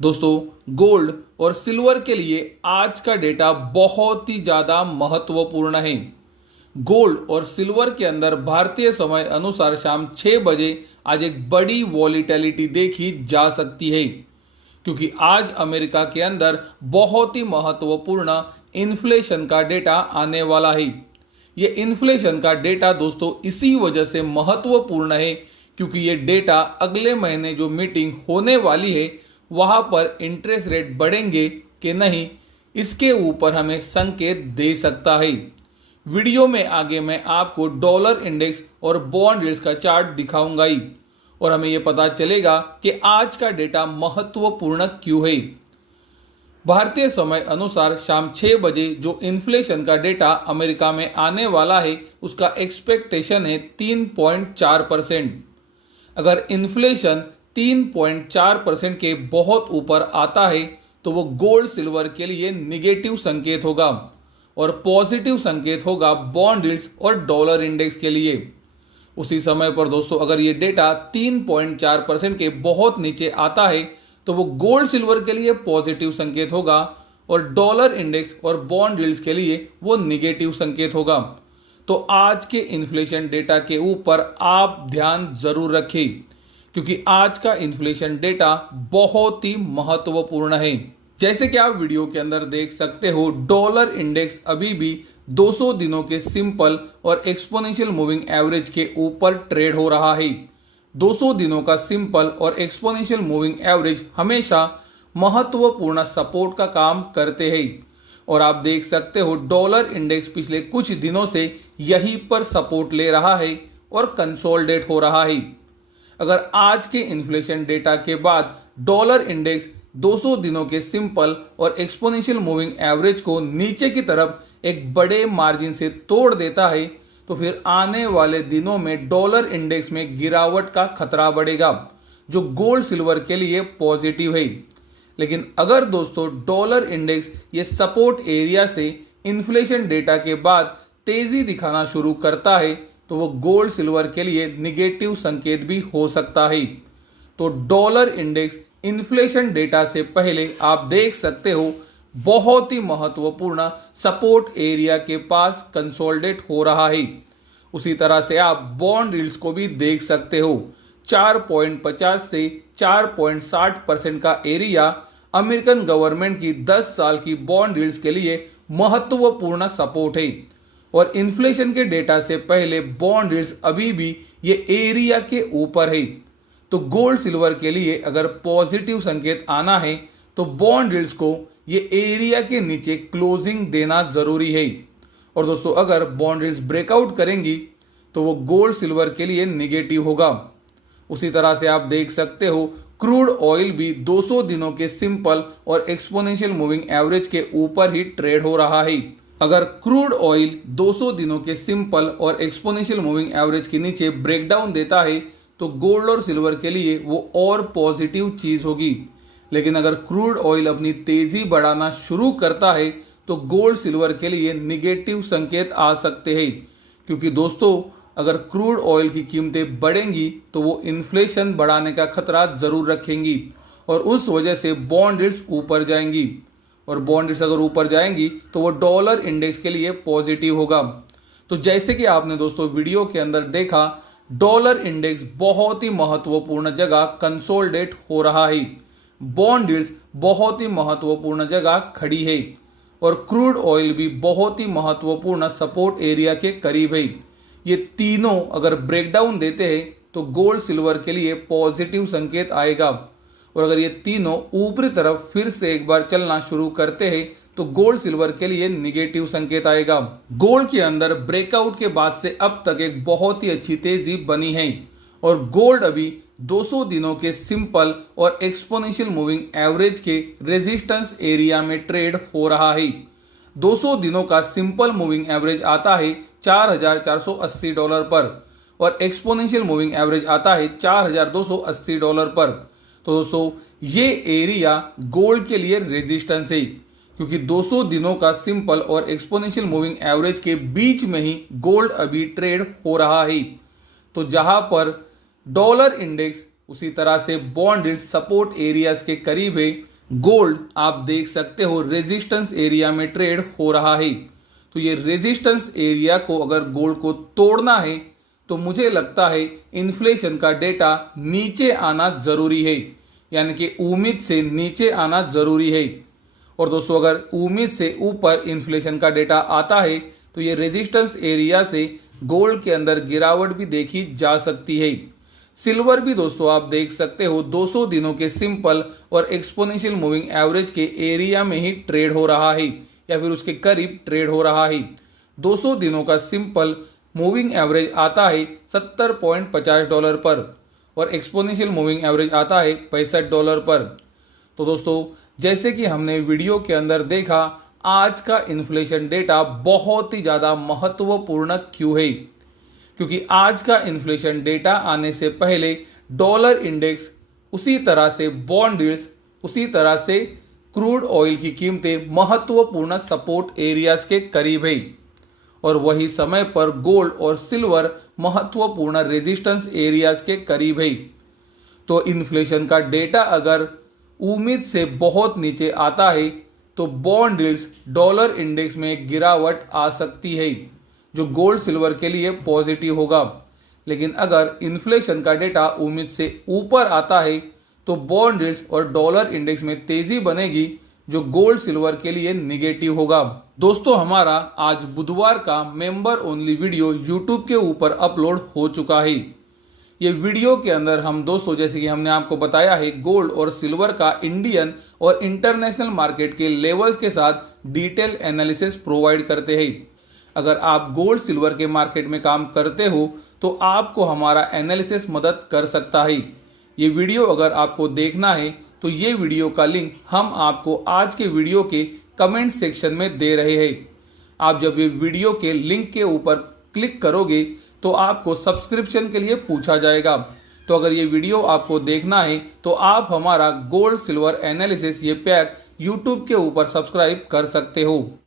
दोस्तों, गोल्ड और सिल्वर के लिए आज का डेटा बहुत ही ज्यादा महत्वपूर्ण है। गोल्ड और सिल्वर के अंदर भारतीय समय अनुसार शाम 6 बजे आज एक बड़ी वॉलीटिलिटी देखी जा सकती है, क्योंकि आज अमेरिका के अंदर बहुत ही महत्वपूर्ण इन्फ्लेशन का डेटा आने वाला है। ये इन्फ्लेशन का डेटा दोस्तों इसी वजह से महत्वपूर्ण है, क्योंकि ये डेटा अगले महीने जो मीटिंग होने वाली है वहां पर इंटरेस्ट रेट बढ़ेंगे कि नहीं, इसके ऊपर हमें संकेत दे सकता है। वीडियो में आगे मैं आपको डॉलर इंडेक्स और बॉन्ड यील्ड्स का चार्ट दिखाऊंगा ही, और हमें यह पता चलेगा कि आज का डेटा महत्वपूर्ण क्यों है। भारतीय समय अनुसार शाम 6 बजे जो इन्फ्लेशन का डेटा अमेरिका में आने वाला है उसका एक्सपेक्टेशन है 3.4%। अगर इन्फ्लेशन 3.4% के बहुत ऊपर आता है तो वो गोल्ड सिल्वर के लिए निगेटिव संकेत होगा और पॉजिटिव संकेत होगा बॉन्ड यील्ड्स और डॉलर इंडेक्स के लिए। उसी समय पर दोस्तों अगर ये डेटा 3.4% के बहुत नीचे आता है तो वो गोल्ड सिल्वर के लिए पॉजिटिव संकेत होगा और डॉलर इंडेक्स और बॉन्ड यील्ड्स के लिए वो निगेटिव संकेत होगा। तो आज के इन्फ्लेशन डेटा के ऊपर आप ध्यान जरूर रखें, क्योंकि आज का इन्फ्लेशन डेटा बहुत ही महत्वपूर्ण है। जैसे कि आप वीडियो के अंदर देख सकते हो, डॉलर इंडेक्स अभी भी 200 दिनों के सिंपल और एक्सपोनेंशियल मूविंग एवरेज के ऊपर ट्रेड हो रहा है। 200 दिनों का सिंपल और एक्सपोनेंशियल मूविंग एवरेज हमेशा महत्वपूर्ण सपोर्ट का काम करते हैं, और आप देख सकते हो डॉलर इंडेक्स पिछले कुछ दिनों से यहीं पर सपोर्ट ले रहा है और कंसोलिडेट हो रहा है। अगर आज के इन्फ्लेशन डेटा के बाद डॉलर इंडेक्स 200 दिनों के सिंपल और एक्सपोनेंशियल मूविंग एवरेज को नीचे की तरफ एक बड़े मार्जिन से तोड़ देता है तो फिर आने वाले दिनों में डॉलर इंडेक्स में गिरावट का खतरा बढ़ेगा, जो गोल्ड सिल्वर के लिए पॉजिटिव है। लेकिन अगर दोस्तों डॉलर इंडेक्स ये सपोर्ट एरिया से इन्फ्लेशन डेटा के बाद तेजी दिखाना शुरू करता है तो वो गोल्ड सिल्वर के लिए निगेटिव संकेत भी हो सकता है। तो डॉलर इंडेक्स इन्फ्लेशन डेटा से पहले आप देख सकते हो बहुत ही महत्वपूर्ण सपोर्ट एरिया के पास कंसोलिडेट हो रहा है। उसी तरह से आप बॉन्ड यील्ड्स को भी देख सकते हो। 4.50 से 4.60% का एरिया अमेरिकन गवर्नमेंट की 10 साल की बॉन्ड यील्ड्स के लिए महत्वपूर्ण सपोर्ट है, और इन्फ्लेशन के डेटा से पहले बॉन्ड यील्ड्स अभी भी ये एरिया के ऊपर है। तो गोल्ड सिल्वर के लिए अगर पॉजिटिव संकेत आना है तो बॉन्ड यील्ड्स को ये एरिया के नीचे क्लोजिंग देना जरूरी है। और दोस्तों अगर बॉन्ड यील्ड्स ब्रेकआउट करेंगी तो वो गोल्ड सिल्वर के लिए निगेटिव होगा। उसी तरह से आप देख सकते हो क्रूड ऑयल भी 200 दिनों के सिंपल और एक्सपोनेंशियल मूविंग एवरेज के ऊपर ही ट्रेड हो रहा है। अगर क्रूड ऑयल 200 दिनों के सिंपल और एक्सपोनेंशियल मूविंग एवरेज के नीचे ब्रेकडाउन देता है तो गोल्ड और सिल्वर के लिए वो और पॉजिटिव चीज होगी। लेकिन अगर क्रूड ऑयल अपनी तेजी बढ़ाना शुरू करता है तो गोल्ड सिल्वर के लिए निगेटिव संकेत आ सकते हैं, क्योंकि दोस्तों अगर क्रूड ऑयल की कीमतें बढ़ेंगी तो वो इन्फ्लेशन बढ़ाने का खतरा जरूर रखेंगी, और उस वजह से बॉन्ड यील्ड्स ऊपर जाएंगी, और बॉन्ड यील्ड्स अगर ऊपर जाएंगी तो वो डॉलर इंडेक्स के लिए पॉजिटिव होगा। तो जैसे कि आपने दोस्तों वीडियो के अंदर देखा, डॉलर इंडेक्स बहुत ही महत्वपूर्ण जगह कंसोलिडेट हो रहा है, बॉन्ड यील्ड्स बहुत ही महत्वपूर्ण जगह खड़ी है, और क्रूड ऑयल भी बहुत ही महत्वपूर्ण सपोर्ट एरिया के करीब है। ये तीनों अगर ब्रेकडाउन देते हैं तो गोल्ड सिल्वर के लिए पॉजिटिव संकेत आएगा, और अगर ये तीनों ऊपरी तरफ फिर से एक बार चलना शुरू करते हैं तो गोल्ड सिल्वर के लिए निगेटिव संकेत आएगा। गोल्ड के अंदर ब्रेकआउट के बाद से अब तक एक बहुत ही अच्छी तेजी बनी है, और गोल्ड अभी 200 दिनों के सिंपल और एक्सपोनेंशियल मूविंग एवरेज के रेजिस्टेंस एरिया में ट्रेड हो रहा है। 200 दिनों का सिंपल मूविंग एवरेज आता है $4,480 पर, और एक्सपोनेंशियल मूविंग एवरेज आता है $4,280 पर। तो दोस्तों ये एरिया गोल्ड के लिए रेजिस्टेंस है, क्योंकि 200 दिनों का सिंपल और एक्सपोनेंशियल मूविंग एवरेज के बीच में ही गोल्ड अभी ट्रेड हो रहा है। तो जहां पर डॉलर इंडेक्स उसी तरह से बॉन्ड यील्ड सपोर्ट एरियाज के करीब है। गोल्ड आप देख सकते हो रेजिस्टेंस एरिया में ट्रेड हो रहा है। तो ये रेजिस्टेंस एरिया को अगर गोल्ड को तोड़ना है तो मुझे लगता है इन्फ्लेशन का डेटा नीचे आना जरूरी है, यानी कि उम्मीद से नीचे आना जरूरी है। और दोस्तों अगर उम्मीद से ऊपर इन्फ्लेशन का डेटा आता है तो ये रेजिस्टेंस एरिया से गोल्ड के अंदर गिरावट भी देखी जा सकती है। सिल्वर भी दोस्तों आप देख सकते हो 200 दिनों के सिंपल और एक्सपोनेंशियल मूविंग एवरेज के एरिया में ही ट्रेड हो रहा है या फिर उसके करीब ट्रेड हो रहा है। 200 दिनों का सिंपल मूविंग एवरेज आता है $70.50 पर और एक्सपोनेंशियल मूविंग एवरेज आता है $65 पर। तो दोस्तों जैसे कि हमने वीडियो के अंदर देखा, आज का इन्फ्लेशन डेटा बहुत ही ज़्यादा महत्वपूर्ण क्यों है, क्योंकि आज का इन्फ्लेशन डेटा आने से पहले डॉलर इंडेक्स, उसी तरह से बॉन्ड यील्ड्स, उसी तरह से क्रूड ऑयल की कीमतें महत्वपूर्ण सपोर्ट एरियाज के करीब है और वही समय पर गोल्ड और सिल्वर महत्वपूर्ण रेजिस्टेंस एरियाज के करीब है। तो इन्फ्लेशन का डेटा अगर उम्मीद से बहुत नीचे आता है तो बॉन्ड यील्ड्स, डॉलर इंडेक्स में गिरावट आ सकती है जो गोल्ड सिल्वर के लिए पॉजिटिव होगा। लेकिन अगर इन्फ्लेशन का डेटा उम्मीद से ऊपर आता है तो बॉन्ड यील्ड्स और डॉलर इंडेक्स में तेजी बनेगी जो गोल्ड सिल्वर के लिए निगेटिव होगा। दोस्तों हमारा आज बुधवार का मेंबर ओनली वीडियो यूट्यूब के ऊपर अपलोड हो चुका है। ये वीडियो के अंदर हम दोस्तों जैसे कि हमने आपको बताया है गोल्ड और सिल्वर का इंडियन और इंटरनेशनल मार्केट के लेवल्स के साथ डिटेल एनालिसिस प्रोवाइड करते हैं। अगर आप गोल्ड सिल्वर के मार्केट में काम करते हो तो आपको हमारा एनालिसिस मदद कर सकता है। ये वीडियो अगर आपको देखना है तो ये वीडियो का लिंक हम आपको आज के वीडियो के कमेंट सेक्शन में दे रहे हैं। आप जब ये वीडियो के लिंक के ऊपर क्लिक करोगे तो आपको सब्सक्रिप्शन के लिए पूछा जाएगा। तो अगर ये वीडियो आपको देखना है तो आप हमारा गोल्ड सिल्वर एनालिसिस ये पैक यूट्यूब के ऊपर सब्सक्राइब कर सकते हो।